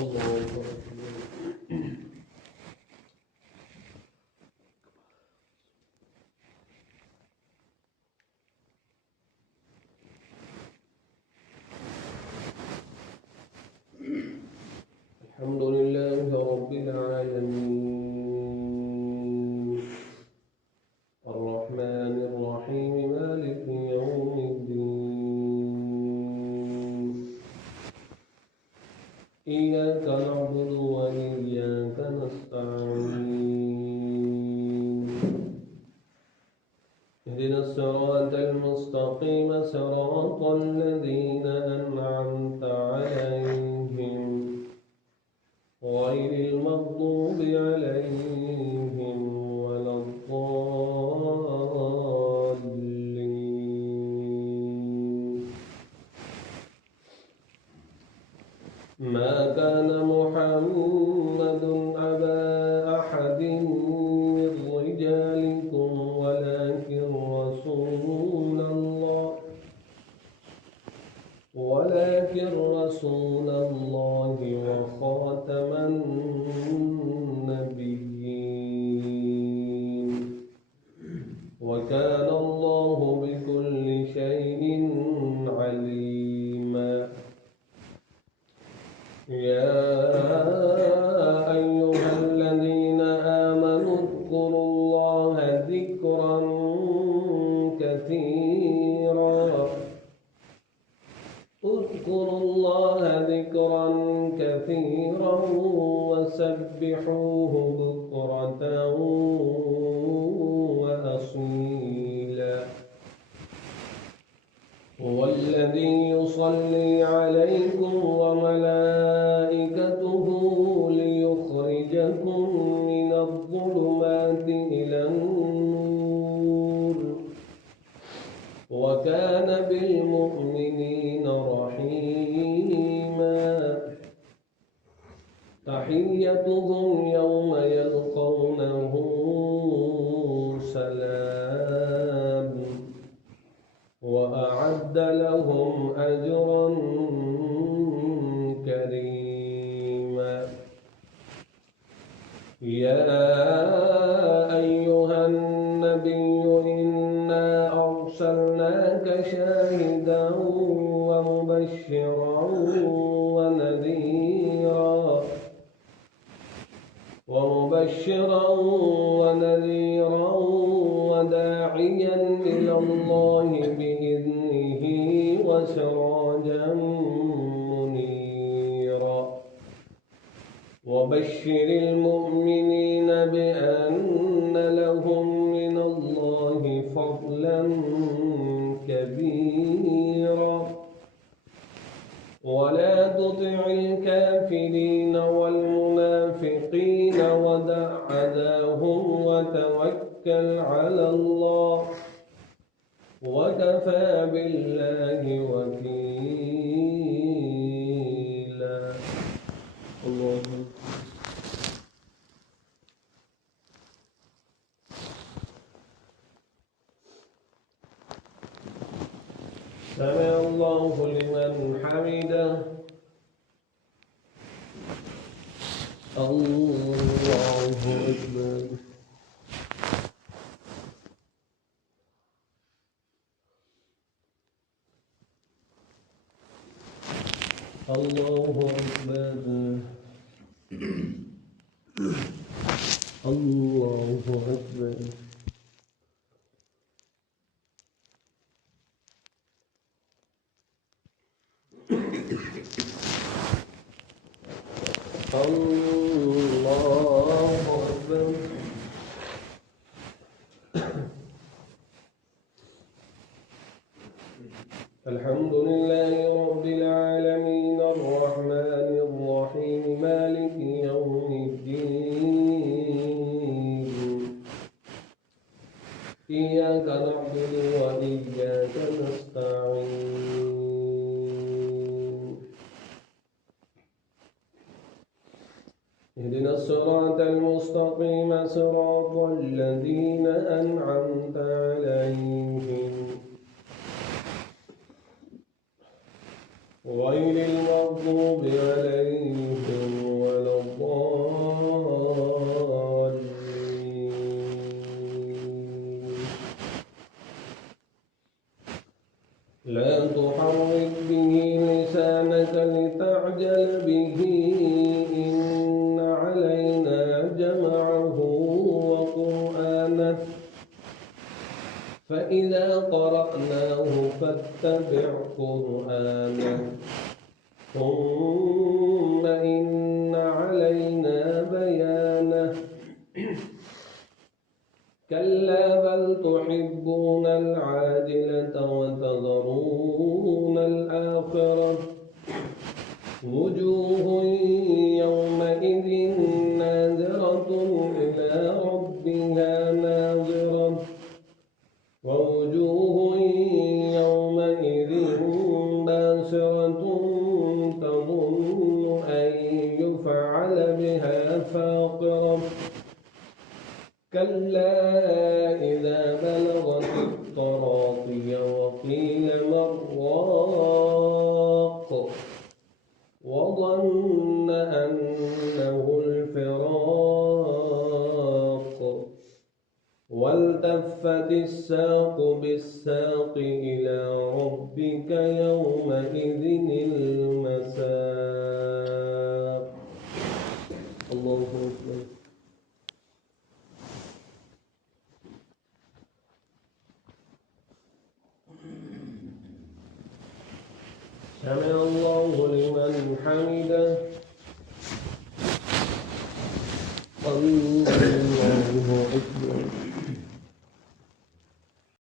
الله أكبر. الحمد لله رب العالمين الرحمن الرحيم مالك يوم الدين إياك نعبد وإياك نستعين اهدنا الصراط المستقيم صراط الذين أنعمت عليهم غير المغضوب عليهم ولا الضالين. ما كان محمد أبا أحد من رجالكم ولكن رسول الله وخاتم النبيين وكان الله بكل شيء عليما. يا أيها الذين آمنوا اذكروا الله ذكرا كثيرا وسبحوه بكرة وأصيلا. هو الذي يصلي عليكم وملائكته ليخرجكم من الظلمات إلى النور وكان بالمؤمنين رحيما. تحيتهم يوم يلقونه سلام وأعد لهم أجرا كريما. يا أيها النبي إنا أرسلناك شاهدا ومبشرا ونذيرا وداعيا إلى الله بإذنه وسراجا منيرا. وبشر المؤمنين بأن لهم من الله فضلا كبيرا. ولا تطع الكافرين والمنافقين ودع أذاهم وتوكل على الله وكفى بالله وكيلا. الله سمع الله لمن حمده. الله أكبر. الله أكبر. الله أكبر. الله أكبر. الحمد لله رب العالمين الرحمن الرحيم مالك يوم الدين إياك نعبد وإياك نستعين اهدنا الصراط المستقيم صراط الذين أنعمت عليهم غير المغضوب عليهم قرآنك لتعجل به إن علينا جمعه وقرآنه فإذا قرأناه فاتبع قرآنه ثم إن علينا بيانه كلا بل تحبون العاجلة وتذرون الآخرة وجوه يومئذ ناظرة إلى ربها ناظرة ووجوه يومئذ باسرة تظن أن يفعل بها فاقرة كلا إذا بلغت التراقي وقيل من راق وظن أنه الفراق والتفت الساق بالساق إلى ربك يومئذ المساق. الله أكبر. سمع الله لمن حمده. الله أكبر.